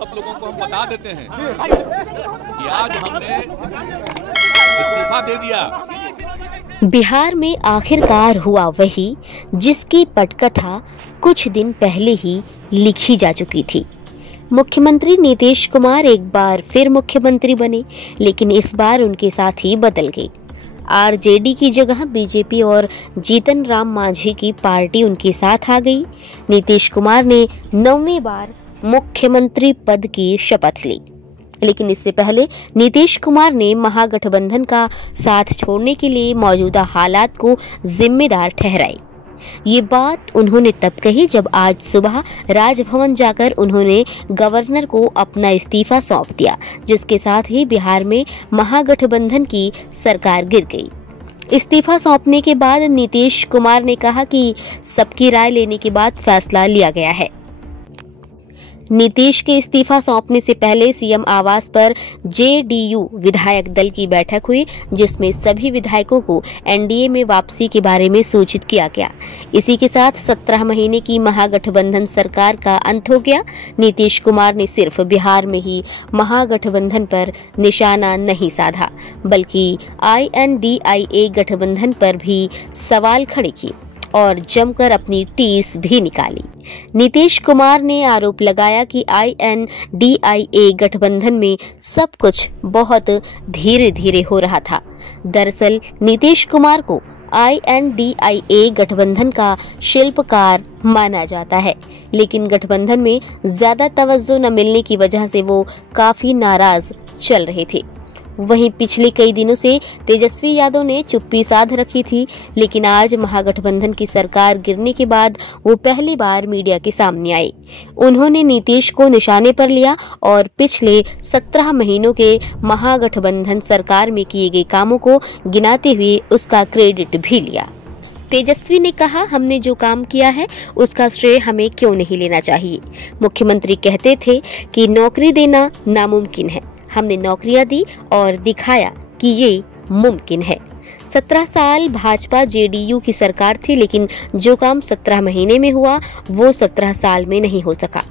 सब लोगों को हम बता देते हैं कि आज हमने इस्तीफा दे दिया। बिहार में आखिरकार हुआ वही जिसकी पटकथा कुछ दिन पहले ही लिखी जा चुकी थी। मुख्यमंत्री नीतीश कुमार एक बार फिर मुख्यमंत्री बने, लेकिन इस बार उनके साथी बदल गई। आरजेडी की जगह बीजेपी और जीतन राम मांझी की पार्टी उनके साथ आ गई। नीतीश कुमार ने 9वीं बार मुख्यमंत्री पद की शपथ ली, लेकिन इससे पहले नीतीश कुमार ने महागठबंधन का साथ छोड़ने के लिए मौजूदा हालात को जिम्मेदार ठहराई। ये बात उन्होंने तब कही जब आज सुबह राजभवन जाकर उन्होंने गवर्नर को अपना इस्तीफा सौंप दिया, जिसके साथ ही बिहार में महागठबंधन की सरकार गिर गई। इस्तीफा सौंपने के बाद नीतीश कुमार ने कहा कि सबकी राय लेने के बाद फैसला लिया गया है। नीतीश के इस्तीफा सौंपने से पहले सीएम आवास पर जेडीयू विधायक दल की बैठक हुई, जिसमें सभी विधायकों को एनडीए में वापसी के बारे में सूचित किया गया। इसी के साथ 17 महीने की महागठबंधन सरकार का अंत हो गया। नीतीश कुमार ने सिर्फ बिहार में ही महागठबंधन पर निशाना नहीं साधा, बल्कि INDIA गठबंधन पर भी सवाल खड़े किए और जमकर अपनी टीस भी निकाली। नीतीश कुमार ने आरोप लगाया कि INDIA गठबंधन में सब कुछ बहुत धीरे धीरे हो रहा था। दरअसल नीतीश कुमार को INDIA गठबंधन का शिल्पकार माना जाता है, लेकिन गठबंधन में ज्यादा तवज्जो न मिलने की वजह से वो काफी नाराज चल रहे थे। वहीं पिछले कई दिनों से तेजस्वी यादव ने चुप्पी साध रखी थी, लेकिन आज महागठबंधन की सरकार गिरने के बाद वो पहली बार मीडिया के सामने आए। उन्होंने नीतीश को निशाने पर लिया और पिछले 17 महीनों के महागठबंधन सरकार में किए गए कामों को गिनाते हुए उसका क्रेडिट भी लिया। तेजस्वी ने कहा, हमने जो काम किया है उसका श्रेय हमें क्यों नहीं लेना चाहिए। मुख्यमंत्री कहते थे कि नौकरी देना नामुमकिन है, हमने नौकरियां दी और दिखाया कि ये मुमकिन है। 17 साल भाजपा जेडीयू की सरकार थी, लेकिन जो काम 17 महीने में हुआ वो 17 साल में नहीं हो सका।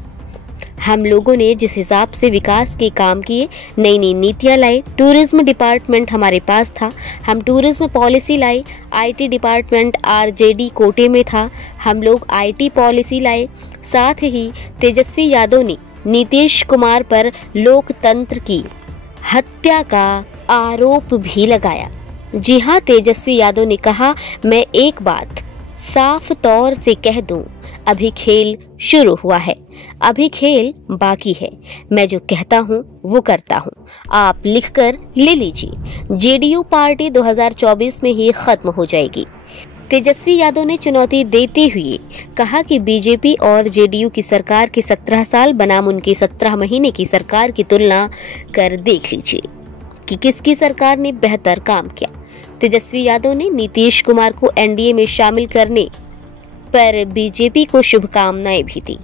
हम लोगों ने जिस हिसाब से विकास के काम किए, नई नई नीतियां लाई, टूरिज्म डिपार्टमेंट हमारे पास था, हम tourism policy lie, IT department RJD कोटे में था, हम लोग IT पॉलिसी लाए। साथ ही तेजस्वी यादव ने नीतीश कुमार पर लोकतंत्र की हत्या का आरोप भी लगाया। जी हां, तेजस्वी यादव ने कहा, मैं एक बात साफ तौर से कह दूं, अभी खेल शुरू हुआ है, अभी खेल बाकी है। मैं जो कहता हूं वो करता हूं, आप लिखकर ले लीजिए। जेडीयू पार्टी 2024 में ही खत्म हो जाएगी। तेजस्वी यादव ने चुनौती देते हुए कहा कि बीजेपी और जेडीयू की सरकार के 17 साल बनाम उनकी 17 महीने की सरकार की तुलना कर देख लीजिए कि किसकी सरकार ने बेहतर काम किया। तेजस्वी यादव ने नीतीश कुमार को एनडीए में शामिल करने पर बीजेपी को शुभकामनाएं भी दी।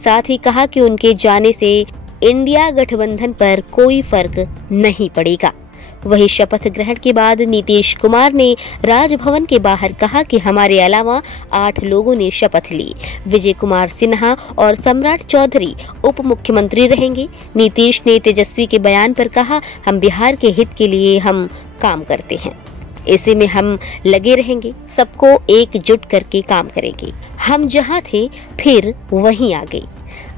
साथ ही कहा कि उनके जाने से इंडिया गठबंधन पर कोई फर्क नहीं पड़ेगा। वही शपथ ग्रहण के बाद नीतीश कुमार ने राजभवन के बाहर कहा कि हमारे अलावा 8 लोगों ने शपथ ली। विजय कुमार सिन्हा और सम्राट चौधरी उप मुख्यमंत्री रहेंगे। नीतीश ने तेजस्वी के बयान पर कहा, हम बिहार के हित के लिए हम काम करते हैं, इसी में हम लगे रहेंगे, सबको एकजुट करके काम करेंगे। हम जहां थे फिर वहीं आ गए,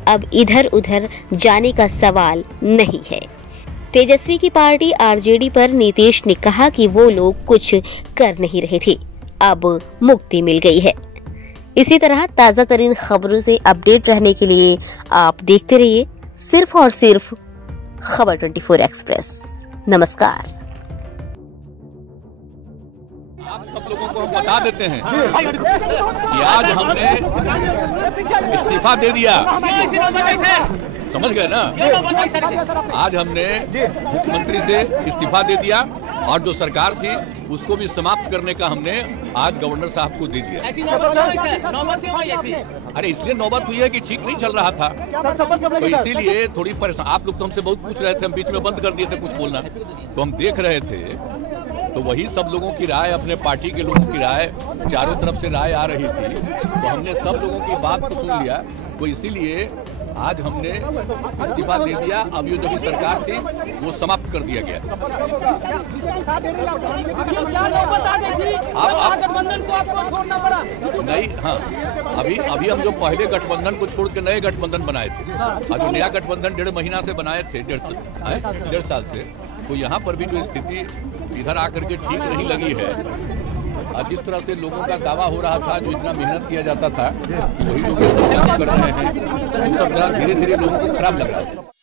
अब इधर उधर जाने का सवाल नहीं है। तेजस्वी की पार्टी आरजेडी पर नीतीश ने कहा कि वो लोग कुछ कर नहीं रहे थे, अब मुक्ति मिल गई है। इसी तरह ताजा तरीन खबरों से अपडेट रहने के लिए आप देखते रहिए सिर्फ और सिर्फ खबर 24 एक्सप्रेस। नमस्कार। आप सब लोगों को हम बता देते हैं कि आज हमने इस्तीफा दे दिया। समझ गए ना? आज हमने मुख्यमंत्री से इस्तीफा दे दिया और जो सरकार थी उसको भी समाप्त करने का हमने आज गवर्नर साहब को दे दिया। अरे इसलिए नौबत हुई है कि ठीक नहीं चल रहा था, तो इसीलिए थोड़ी परेशान। आप लोग तो हमसे बहुत पूछ रहे थे, हम बीच में बंद कर दिए थे कुछ बोलना, तो हम देख रहे थे, तो वही सब लोगों की राय, अपने पार्टी के लोगों की राय, चारों तरफ से राय आ रही थी, तो हमने सब लोगों की बात को सुन लिया। तो इसीलिए आज हमने इस्तीफा दे दिया। अब ये जो भी सरकार थी वो समाप्त कर दिया गया। आप गठबंधन को आपको छोड़ना पड़ा नहीं? हाँ, अभी हम जो पहले गठबंधन को छोड़ के नए गठबंधन बनाए थे, और जो नया गठबंधन 1.5 महीना से बनाए थे, 1.5 साल से, तो यहाँ पर भी जो स्थिति इधर आकर के ठीक नहीं लगी है। और जिस तरह से लोगों का दावा हो रहा था, जो इतना मेहनत किया जाता था, वही लोग कर रहे हैं, सब धीरे धीरे लोगों को खराब लग रहा है।